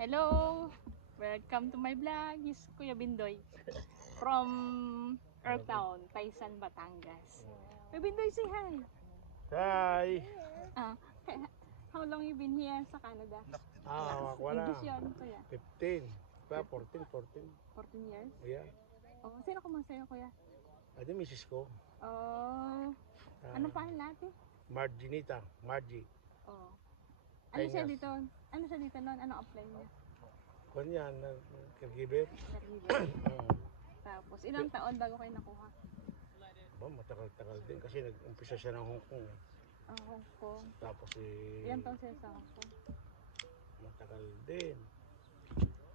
Hello! Welcome to my vlog. This is Kuya Bindoy from Earthtown, Taysan, Batangas. Kuya Bindoy, say hi! Hi! Ah, how long you been here sa Canada? Wala. English yun, Kuya. 15. Kaya 14. 14 years? Yeah. Oh, sino kumang sa'yo, Kuya? Adi misis ko. Oh, ano pa natin? Marginita. Margie. Oh. Ano siya Peñas. dito? Ano siya dito noon? Anong apply niya? Kung yan, caregiver. Caregiver. Tapos, ilang taon bago kayo nakuha? Matagal-tagal din kasi nag-umpisa siya ng Hong Kong. Hong Kong. Tapos Ilang taon siya sa Hong Kong? matagal din.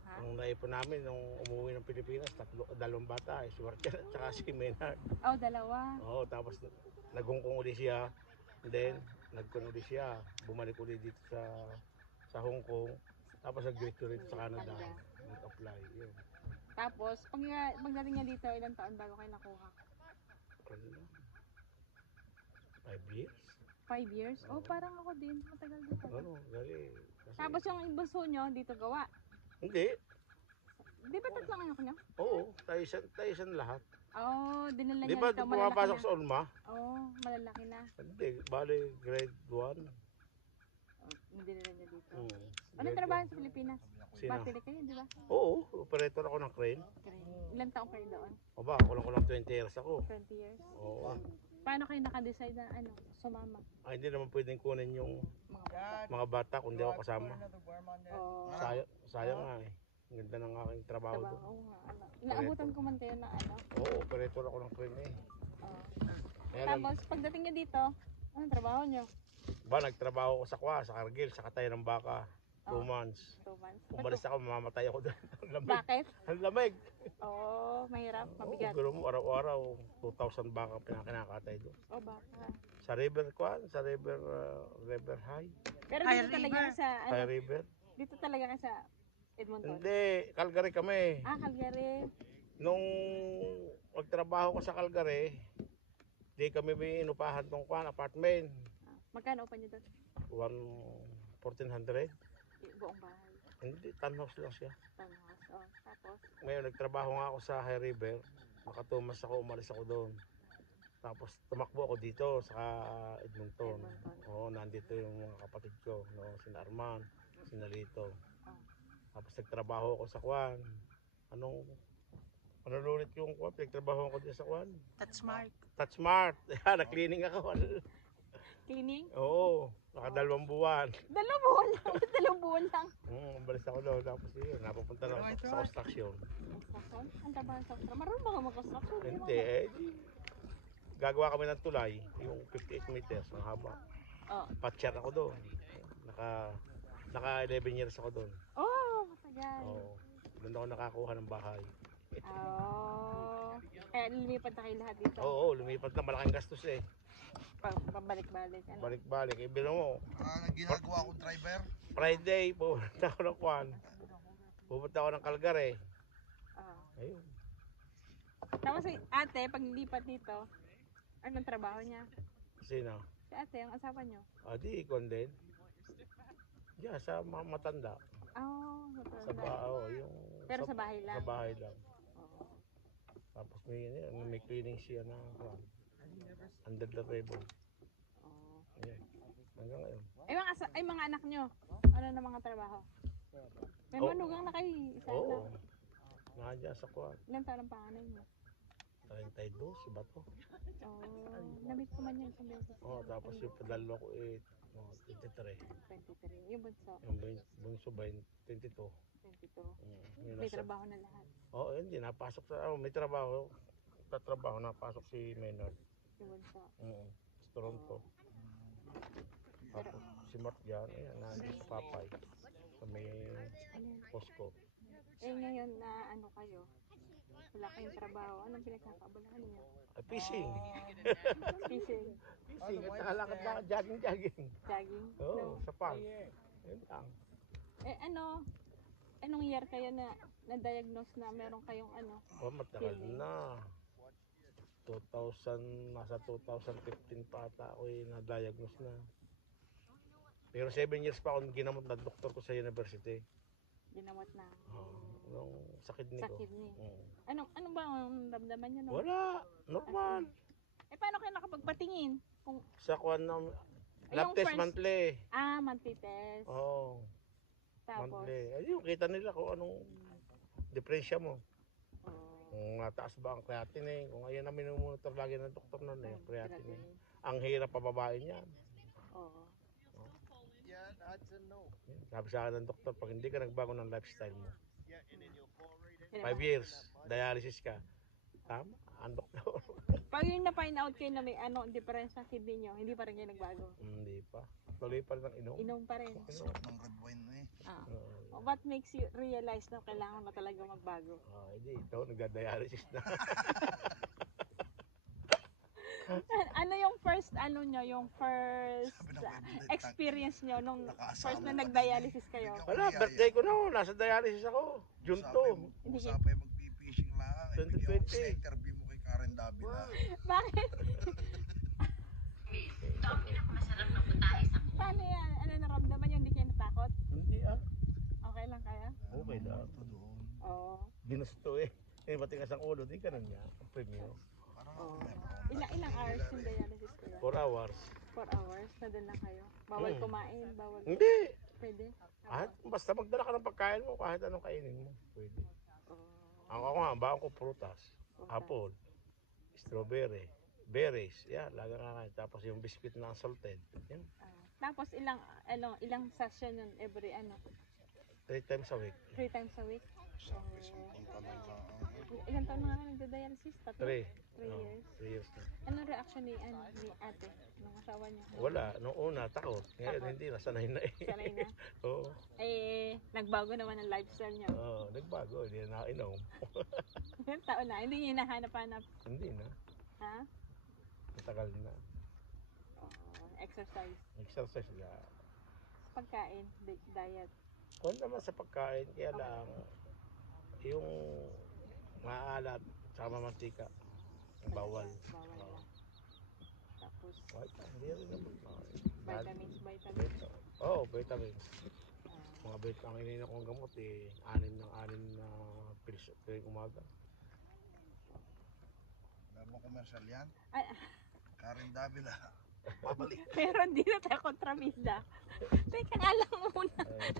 Ha? Ang naipon namin nung umuwi ng Pilipinas, dalawang bata, si Martian at saka si Maynard. Oh, dalawa. Oo, tapos nag-Hong Kong ulit siya. And then, nag-Hong ulit siya. Bumalik ulit dito sa Hong Kong. Tapos nag-dito rin sa Canada. Nag-apply. Yun. Tapos, pagdating niya dito, ilang taon bago kayo nakuha? Ano na? 5 years? 5 years? Oh, parang ako din. Matagal din pala. Ano, gali. Kasi, Tapos yung bunso nyo, dito gawa. hindi. Di ba tatlong anak nyo? Oo, tayo lahat. Oh, dinala Di niya ba dito. Malalaki pumapasok na. sa UNMA? Oh, malalaki na. Hindi, bali grade 1. Oh, dinala niya dito. Anong Grade trabaho 1. sa Pilipinas? Sino? Batili kayo, di ba? Oo, operator ako ng crane. Okay. Ilang taon kayo doon? O ba, kulang 20 years ako. 20 years? Oo. Paano kayo nakadecide na sumama? Hindi naman pwedeng kunin yung mga bata kung di ako kasama. Oh, Sayang nga eh. Ang ganda ng aking trabaho doon. trabaho nga. Inaabutan ko man kayo na Oo, operator ako ng crane eh. Oh. Kaya Tapos, pagdating niyo dito, anong trabaho niyo? nagtrabaho ko sa Cargill, sa Katay ng Baka. 2 months. 2 months. Umalis ako, mamamatay ako doon. Ang lamig. Bakit? Ang lamig. Oh, mahirap, mabigat. Pero mo, araw-araw, 2,000 baka kinakatay doon. Oh, baka. Sa river river high. Pero dito talaga sa, High river. dito talaga ka sa Edmonton. Hindi, Calgary kami. Calgary. Nung magtrabaho ko sa Calgary, di kami may inupahan tong apartment. Magkano pa niyo doon? 1,400. Buong bahay. Hindi, townhouse lang siya. Townhouse. Oh, tapos? Ngayon, nagtrabaho nga ako sa High River. Nakatumas ako, umalis ako doon. Tapos tumakbo ako dito sa Edmonton. Oo, nandito yung mga kapatid ko. No? Sina Arman, sina Lito. Tapos nagtrabaho ako sa Kwan. Ano ulit yung Kwan? Nagtrabaho ako dito sa Kwan. Touchmart. Na-cleaning ako. Cleaning? Oo, nakadalawang buwan. 2 buwan lang. 2 buwan lang. Balis ako doon. Tapos yun, napapunta na ako sa construction. Construction? Ang trabaho sa construction? Marunong ba ka mag-construction? Hindi, gagawa kami ng tulay, yung 58 meters, ang haba. Oh. Patcher ako doon. Naka 11 years ako doon. Oh, matagal. Oo. Doon ako nakakuha ng bahay. Oh. Kaya lumipat na kayo lahat dito? Oo, lumipat na, malaking gastos eh. Pabalik-balik. Balik-balik. Ibig mo, Ginagawa akong driver. Friday, pupunta ako ng Kwan. Pupunta ako ng Calgary. Ayun. Tapos si ate, pag nilipat dito, anong trabaho niya? Sino? Si ate, ang asawa niyo? Di, Kwan din. Diyan, sa mga matanda. Oh, Sa bahay, yung... Pero sa bahay lang? Sa bahay lang. Oh. Tapos may cleaning siya na Kwan. Under the table. Oh. Ayan. Hanggang ngayon. Ay, mga anak niyo, ano na mga trabaho? May manugang na kayo, isa na. Oo. Nandiyan sa Kwan. Ilan taon ang panganay niyo? 32, ba to? Oh, na-meet ko man yung isang beses. Tapos yung padalo ko 23. 23. Yung bunso, Yung bunso 22. 22. Yun May trabaho na lahat. Hindi, napasok may trabaho. Tatrabaho, napasok si Maynard. Yung bunso. Sa Toronto. Tapos si Mark dyan, nandito sa Papay. Sa may Costco. Ngayon na kayo, wala kayong trabaho, anong pinagkakaabalahan niyo? Fishing. Fishing. Fishing, at nakalakad na, jogging. Jogging? Oo, sa park. Yun lang. Anong year kayo na-diagnose na meron kayong Matagal feeling? na. Nasa 2015 pa ata ako na-diagnose na. Pero 7 years pa akong ginamot na doktor ko sa university. Ginamot na. Yung sa kidney Sa ko. kidney. Oo. Ano ba ang ramdaman niyo? No? Wala, normal. Paano kayo nakapagpatingin? Kung, Sa kuwan ng Ay, lab yung test first- monthly. monthly test. Oo, Tapos, monthly. Ayun, kita nila kung anong diferensya mo. oh, Kung mataas ba ang creatinine. Kung ayun ang minumonitor lagi ng doktor nun eh, creatinine. creatinine. Ang hirap pababain yan. Oo. Yan, adds and no. Sabi sa akin ng doktor, pag hindi ka nagbago ng lifestyle mo, Yun 5 ba? years, dialysis ka. Tama, ang doktor. Pag yung na-find out kayo na may difference sa kidney nyo, hindi pa rin kayo nagbago. Hindi pa. Tuloy pa rin ang inom. Inom pa rin. Sarap ng red wine na eh. Ah. Oo. What makes you realize na kailangan mo talaga magbago? Hindi, ito, nagda-dialysis na. Ano yung first, yung first Sabi ng kaibigan, experience nyo nung nakasama first na ka nag-dialysis kayo? Bigyan Wala, biyaya. birthday ko na ako. Nasa dialysis ako. June 2. Usapay magpipishing lang. Eh. Bigyan ko 2020. sa interview mo kay Karen Davila. Bakit? Paano yan? Ano naramdaman nyo? Hindi kayo natakot? Hindi Okay lang kaya? Okay lang. Ito doon. Oo. Ginusto eh. Matigas ang ulo. Di ka na niya. Ang premium. Parang Oo. meron. Ilang hours yung dialysis kayo? 4 hours. 4 hours? Na doon lang kayo? Bawal Hmm. kumain? Bawal? Hindi. Pwede? Basta magdala ka ng pagkain mo. Kahit anong kainin mo. Pwede. Oo. Ako nga, baon ko prutas. Apple. Strawberry. Berries. Yan. Lagi nga nga. Tapos yung biscuit na salted. Yan. Tapos ilang session yun every 3 times a week. 3 times a week? Sabi, 10 tanong lang. Ilang taon na nga nagda-dialysis? 3? 3. 3 years. 3 years na. Anong reaction ni ate, ng asawa niya? Wala. Noong una, takot. Ngayon, Takot. hindi. Nasanay na eh. Sanay na. Oo. Nagbago naman ang lifestyle niya. Oo. Nagbago. Hindi na inom. Ilang taon na? Hindi niya hinahanap-hanap. Hindi na. Ha? Matagal na. Exercise. Exercise na. Pagkain. Diet. Kung naman sa pagkain, kaya lang yung maalat sa mamantika. Bawal. Bawal na. Tapos, Kahit hindi rin naman. vitamins. Vitamins. Mga ang ininom kong gamot eh, 6 na pills tuwing umaga. Alam mo commercial yan? Ay, Karen Davila. Babalik. pero hindi na tayo kontrabida. Teka nga lang muna. Eh,